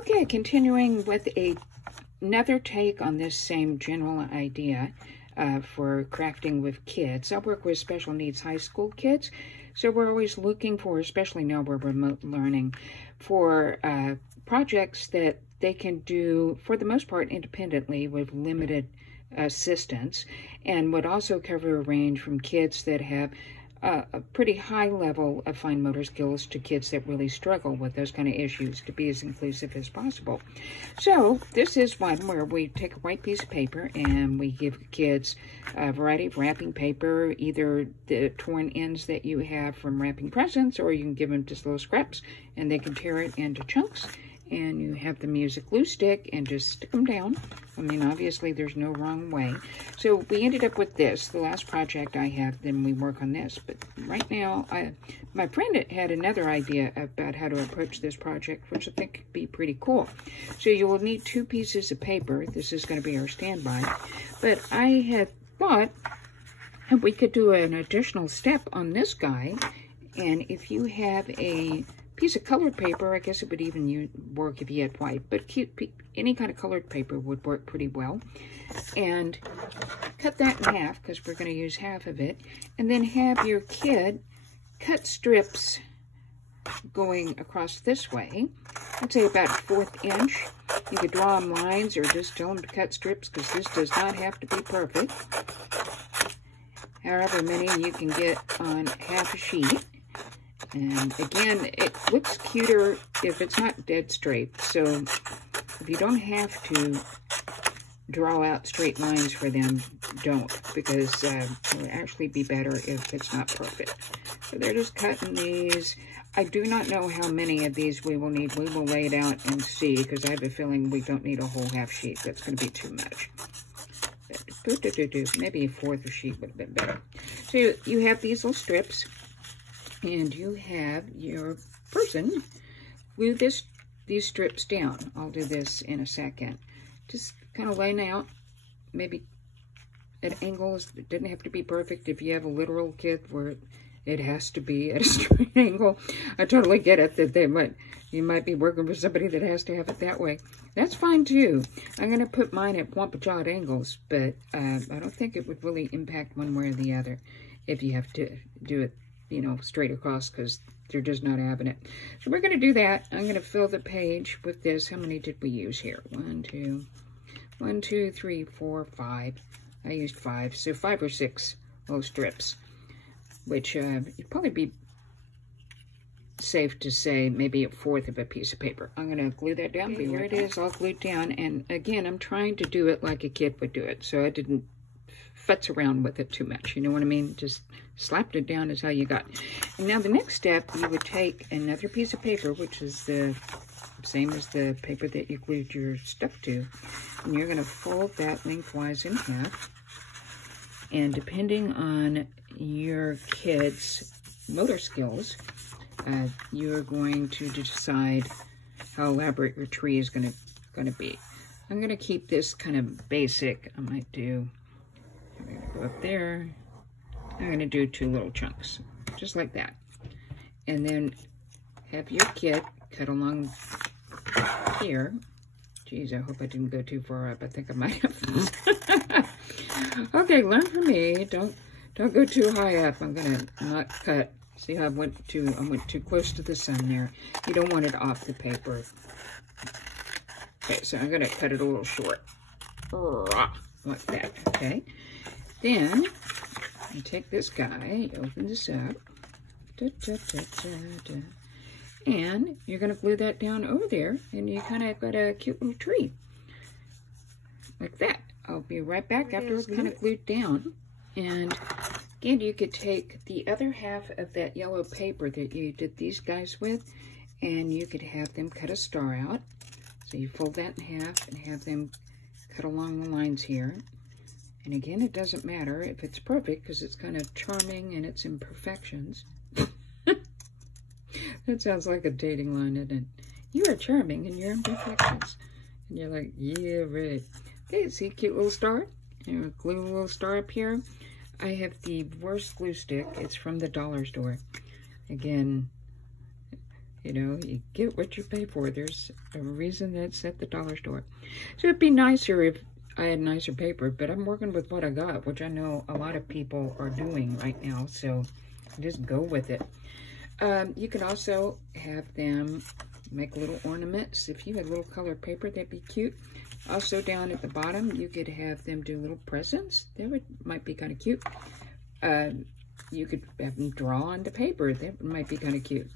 Okay, continuing with another take on this same general idea for crafting with kids. I work with special needs high school kids, so we're always looking for, especially now we're remote learning, for projects that they can do, for the most part, independently with limited assistance, and would also cover a range from kids that have a pretty high level of fine motor skills to kids that really struggle with those kind of issues, to be as inclusive as possible. So this is one where we take a white piece of paper and we give kids a variety of wrapping paper, either the torn ends that you have from wrapping presents, or you can give them just little scraps and they can tear it into chunks. And you have the music glue stick and just stick them down. I mean, obviously there's no wrong way. So we ended up with this, the last project I have, then we work on this. But right now, my friend had another idea about how to approach this project, which I think could be pretty cool. So you will need 2 pieces of paper. This is going to be our standby. But I had thought we could do an additional step on this guy. And if you have a piece of colored paper, I guess it would even work if you had white, but any kind of colored paper would work pretty well. And cut that in half, because we're going to use half of it, and then have your kid cut strips going across this way. I'd say about 1/4 inch. You could draw them lines or just tell them to cut strips, because this does not have to be perfect. However many you can get on half a sheet. And again, it looks cuter if it's not dead straight. So if you don't have to draw out straight lines for them, don't, because it will actually be better if it's not perfect. So they're just cutting these. I do not know how many of these we will need. We will lay it out and see, because I have a feeling we don't need a whole half sheet. That's going to be too much. Maybe a 1/4 a sheet would have been better. So you have these little strips. And you have your person glue these strips down. I'll do this in a second. Just kind of laying out, maybe at angles. It doesn't have to be perfect. If you have a literal kid where it has to be at a straight angle, I totally get it that you might be working with somebody that has to have it that way. That's fine too. I'm going to put mine at Wampajawed angles, but I don't think it would really impact one way or the other if you have to do it, you know, straight across, because they're just not having it. So we're going to do that. I'm going to fill the page with this. How many did we use here? 1, 2, 3, 4, 5. I used 5. So 5 or 6 little strips, which it'd probably be safe to say maybe 1/4 of a piece of paper. I'm going to glue that down. Okay, here it is, all glued down. And again, I'm trying to do it like a kid would do it, so I didn't futz around with it too much. You know what I mean? Just slapped it down is how you got. And now the next step, you would take another piece of paper, which is the same as the paper that you glued your stuff to, and you're going to fold that lengthwise in half. And depending on your kid's motor skills, you're going to decide how elaborate your tree is going to be. I'm going to keep this kind of basic. I might do, I'm going to go up there. I'm going to do 2 little chunks, just like that. And then have your kid cut along here. Geez, I hope I didn't go too far up. I think I might have. Okay, learn from me. Don't go too high up. I'm going to not cut. See how I went too close to the sun there. You don't want it off the paper. Okay, so I'm going to cut it a little short. Like that, okay? Then, you take this guy, open this up. And you're going to glue that down over there, and you kind of got a cute little tree. Like that. I'll be right back after it's kind of glued down. And again, you could take the other half of that yellow paper that you did these guys with, and you could have them cut a star out. So you fold that in half and have them cut along the lines here. And again, it doesn't matter if it's perfect, because it's kind of charming in its imperfections. That sounds like a dating line, isn't it? You are charming in your imperfections. And you're like, yeah, right. Okay, see, cute little star? You glue a little star up here. I have the worst glue stick. It's from the dollar store. Again, You know, you get what you pay for. There's a reason that's at the dollar store. So it'd be nicer if I had nicer paper, but I'm working with what I got, which I know a lot of people are doing right now, so just go with it. You can also have them make little ornaments. If you had little colored paper, that'd be cute. Also, down at the bottom, you could have them do little presents. That might be kind of cute. You could have them draw on the paper. That might be kind of cute.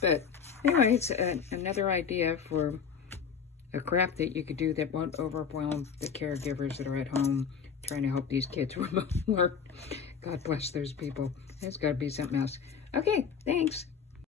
But anyway, it's another idea for a craft that you could do that won't overwhelm the caregivers that are at home trying to help these kids remote work. God bless those people. There's got to be something else. Okay, thanks.